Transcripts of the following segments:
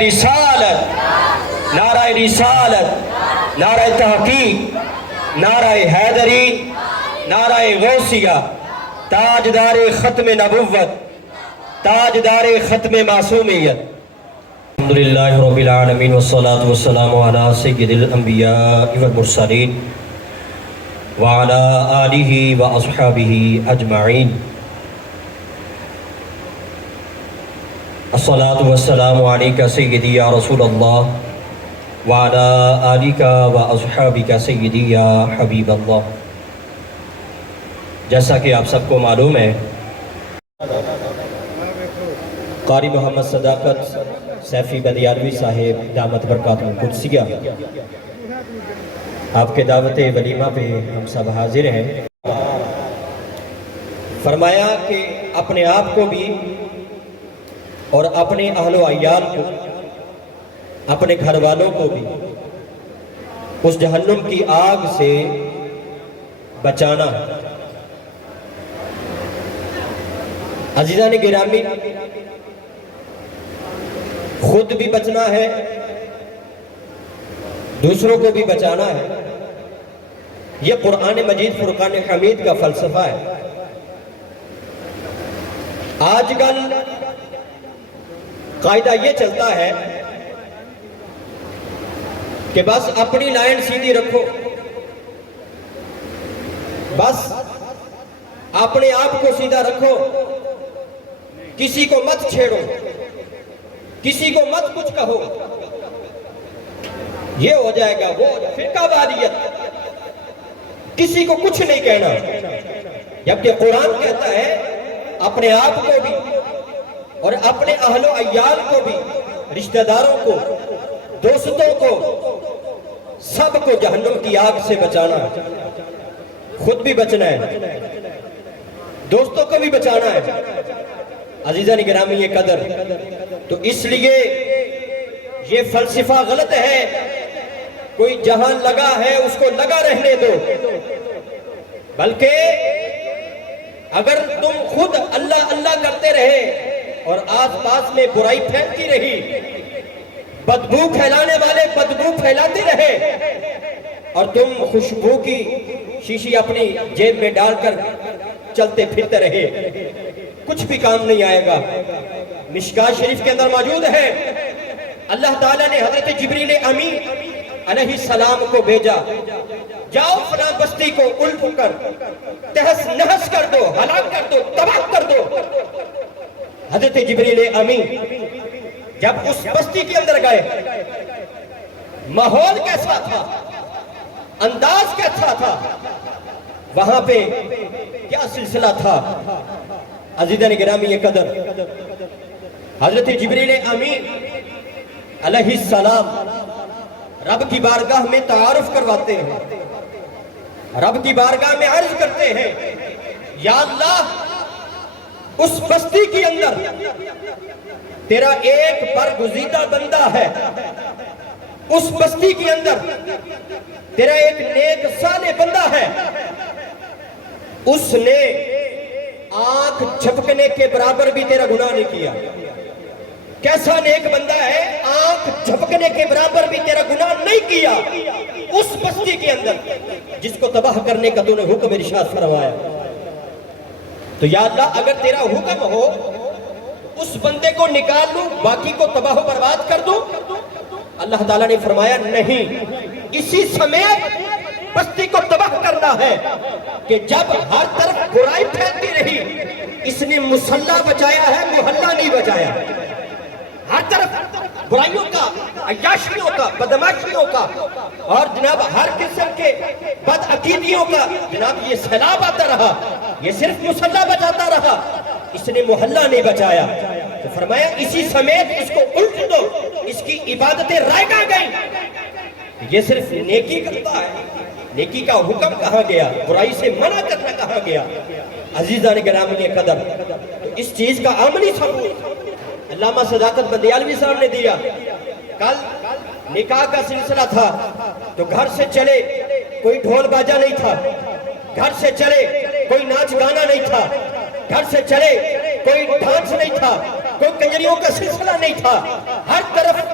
رسالت، نعرہ رسالت، نعرہ تحقیق، نعرہ حیدری، نعرہ غوثیہ، تاجدار ختم نبوت، تاجدار ختم معصومیت۔ الحمدللہ رب العالمین والصلاة والسلام علی سید الانبیاء والمرسلین وعلی آلہ واصحابہ اجمعین۔ الصلاة والسلام علیکہ سیدی یا رسول اللہ وعلی آلہ واصحابہ سیدی یا حبیب اللہ۔ جیسا کہ آپ سب کو معلوم ہے، قاری محمد صداقت سیفی بدیالوی صاحب دامت برکاتہ القدسیہ، آپ کے دعوت ولیمہ پہ ہم سب حاضر ہیں۔ فرمایا کہ اپنے آپ کو بھی اور اپنے اہل و عیال کو، اپنے گھر والوں کو بھی اس جہنم کی آگ سے بچانا۔ عزیزان گرامی، خود بھی بچنا ہے، دوسروں کو بھی بچانا ہے۔ یہ قرآن مجید فرقان حمید کا فلسفہ ہے۔ آج کل قاعدہ یہ چلتا ہے کہ بس اپنی لائن سیدھی رکھو، بس اپنے آپ کو سیدھا رکھو، کسی کو مت چھیڑو، کسی کو مت کچھ کہو، یہ ہو جائے گا وہ فرقہ واریت، کسی کو کچھ نہیں کہنا۔ جبکہ قرآن کہتا ہے اپنے آپ کو بھی اور اپنے اہل و عیال کو بھی، رشتہ داروں کو، دوستوں کو، سب کو جہنم کی آگ سے بچانا ہے۔ خود بھی بچنا ہے، دوستوں کو بھی بچانا ہے۔ عزیزان گرامی یہ قدر، تو اس لیے یہ فلسفہ غلط ہے۔ کوئی جہاں لگا ہے اس کو لگا رہنے دو، بلکہ اگر تم خود اللہ اللہ کرتے رہے اور آس پاس میں برائی پھیلتی رہی، بدبو پھیلانے والے بدبو پھیلاتے رہے، اور تم خوشبو کی شیشی اپنی جیب میں ڈال کر چلتے پھرتے رہے، کچھ بھی کام نہیں آئے گا۔ مشکاہ شریف کے اندر موجود ہے، اللہ تعالیٰ نے حضرت جبریل امین علیہ السلام کو بھیجا، جاؤ فلاں بستی کو الٹ کر تہس نہس کر دو، ہلاک کر دو، تباہ کر دو۔ حضرت جبریل امین جب اس بستی کے اندر گئے، ماحول کیسا تھا، انداز کیسا تھا، وہاں پہ کیا سلسلہ تھا؟ عزیزان گرامی یہ قدر، حضرت جبریل امین علیہ السلام رب کی بارگاہ میں تعارف کرواتے ہیں، رب کی بارگاہ میں عرض کرتے ہیں، یا اللہ اس بستی کے اندر تیرا ایک برگزیدہ بندہ ہے، اس بستی کے اندر تیرا ایک نیک صالح بندہ ہے، اس نے آنکھ جھپکنے کے برابر بھی تیرا گناہ نہیں کیا۔ کیسا نیک بندہ ہے، آنکھ جھپکنے کے برابر بھی تیرا گناہ نہیں کیا اس بستی کے اندر جس کو تباہ کرنے کا تو نے حکم ارشاد فرمایا۔ تو یا اللہ اگر تیرا حکم ہو اس بندے کو نکال لوں، باقی کو تباہ و برباد کر دوں؟ اللہ تعالیٰ نے فرمایا نہیں، اسی سمیت بستی کو تباہ کرنا ہے کہ جب ہر طرف برائی پھیلتی رہی، اس نے مسلح بچایا ہے، محلہ نہیں بچایا۔ ہر طرف برائیوں کا، عیاشیوں کا، بدماشیوں کا اور جناب ہر قسم کے بد عقیدیوں کا جناب یہ سیلاب آتا رہا، یہ صرف مسلح بچاتا رہا، اس نے محلہ نہیں بچایا۔ تو فرمایا اسی سمیت اس کو الٹ دو، اس کی عبادتیں رائگاں گئیں۔ یہ صرف نیکی کرتا ہے، نیکی کا حکم کہاں گیا، برائی سے منع کرنا کہاں گیا؟ عزیزان گرامی قدر، تو اس چیز کا عملی ثبوت علامہ صداقت بدیالوی صاحب نے دیا۔ کل نکاح کا سلسلہ تھا تو گھر سے چلے، کوئی ڈھول باجا نہیں تھا، گھر سے چلے کوئی ناچ گانا نہیں تھا، گھر سے چلے کوئی ڈانس نہیں تھا، کوئی کنجریوں کا سلسلہ نہیں تھا، ہر طرف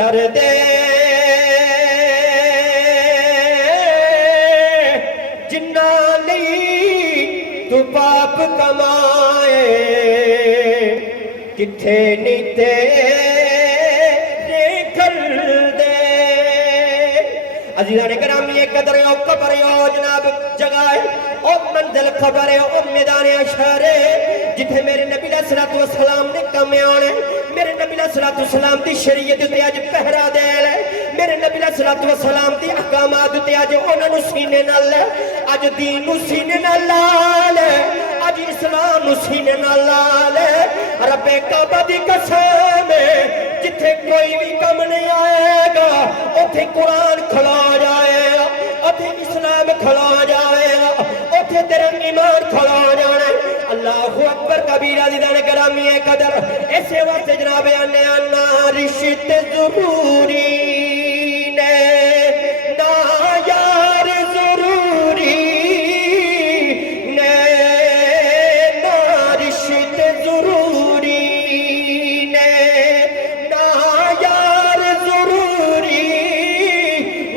ڈر دے جنہ لی تو پاپ کمائے کتھے نہیں تیرے کر دے عزیزان گرامی قدر او قبر او جناب جگہ او منزل خبر او میدان اشار جتھے میرے نبی علیہ السلام نے کمے آنے میرے نبی علیہ السلام دی شریعت تے اج پہرا دے لے میرے نبی علیہ السلام دی احکامات تے اج انہاں نو سینے نال لے اج دین نو سینے نال لے اج اسلام نو سینے نال لے رب کعبہ دی قسم جتھے کوئی بھی کم نہیں آئے گا اوتھے قرآن کھلا جائے گا اوتھے اسلام کھلا جائے گا اوتھے تیرا ایمان کھلا جانا ہے اللہ اکبر کبیرہ دیدان گرامی قدر ایسے وقت جناب آنے آنا رشت ضروری نے نا یار ضروری نے نا رشت ضروری نے نا یار ضروری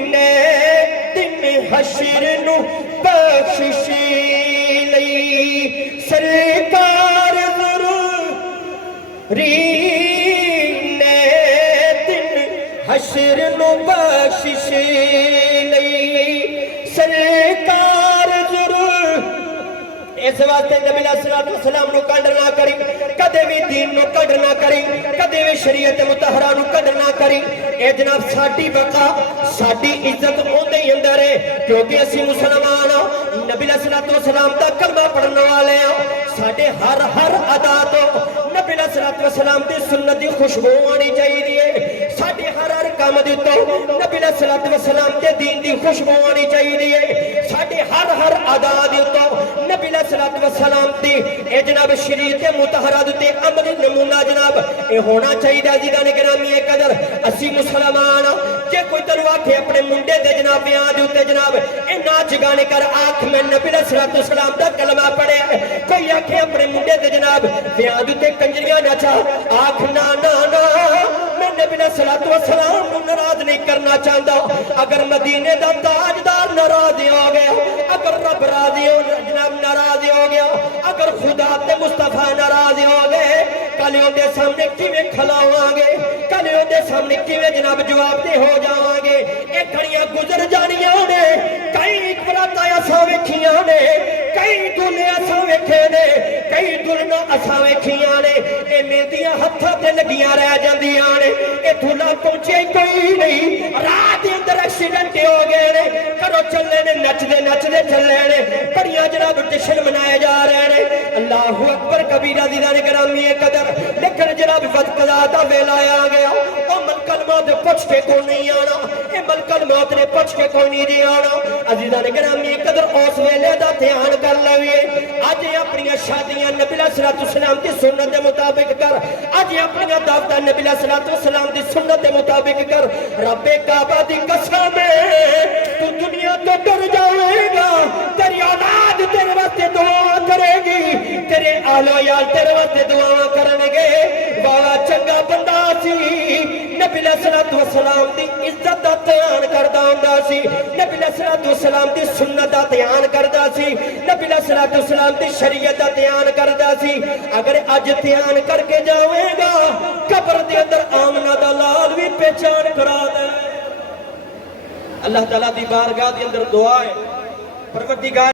نے دن حشر نو بخششی سرکار ضروری نے دن حشر نو بخشش لئی سرکار ضرور اس واسطے نبی علیہ السلام نو کڈ نہ کری کدے بھی دین نو کڈ نہ کری کدے بھی شریعت مطہرہ نو کڈ نہ کری اے جناب ساڈی بقا ساڈی عزت اوندے ہی اندر ہے کیونکہ اسی مسلمان ہاں نبی علیہ السلام دا کلمہ پڑھن والے ہاں ساڈے ہر ادا تو نبی علیہ السلام دی سنت دی خوشبو آنی چاہیے ساڈے ہر کام دی تو نبی علیہ السلام دے دین دی خوشبو آنی چاہیے ساڈے ہر ادا دی تو نبی علیہ السلام دی اے جناب شریعت مطہرہ تے عملی نمونہ جناب اے ہونا چاہیے عزیزان گرامی قدر اسی مسلمان جے کوئی تنو آکھے اپنے منڈے دے جناب بیان دے جناب اے ناچ گانے کر آنکھ میں نبی علیہ السلام دا کلمہ پڑھے کوئی آکھے اپنے منڈے دے جناب بیان دے کنجریاں نچا آنکھ نا نا نا میں نبی علیہ السلام کو ناراض نہیں کرنا چاہتا اگر مدینے دا تاجدار ناراض ہو گیا اگر رب راضی ہو جناب ناراض ہو گیا اگر خدا تے مصطفیٰ ناراض ہو گئے کلیوں دے سامنے کیویں کھلاواں گے کلیوں دے سامنے کیویں جناب جواب دے ہو جاواں گے اے گھڑیاں گزر جانیاں نے کئی براتاں اساں ویکھیاں نے کئی دلے اساں ویکھے نے کئی دلنا اساں ویکھیاں نے اے مہندیاں ہتھاں تے لگیاں رہ جاندیاں نے اے دھلا پہنچے کوئی نہیں رات دے اندر ایکسیڈنٹ ہو گئے نے کرو چلے نے نچدے چلے نے بڑیاں جناب جشن منائے جا رہے نے اللہ اکبر کبیرہ دیدان گرامی قدر لیکن جناب وقت قضا دا ویلا آ گیا او ملکل موت پچھ کے کو نہیں آنا اے ملکل موت نے پچھ کے کو نہیں آنا عزیزان گرامی قدر اس ویلے دا دھیان کر لوئے آج اپنی شادیاں نبی علیہ السلام کی سنت دے مطابق کر آج اپنی دعوتاں نبی علیہ السلام دی سنت دے مطابق کر رب کعبہ دی قسم تو دنیا تو ڈر جائے گا تیری اولاد تیرے واسطے دعا کرے گی تیرے اہل و عیال تیرے واسطے دعا کریں گے بابا چنگا بندہ سی نبی علیہ السلام دی عزت دا دھیان کردا ہوندا سی نبی علیہ السلام دی سنت دا دھیان کردا سی نبی علیہ السلام دی شریعت دا دھیان کردا سی اگر اج دھیان کر کے جاویں گا قبر دے اندر آمنہ دا لال بھی پہچان کرا دے اللہ تعالیٰ دی بارگاہ دے اندر دعا ہے پروردگار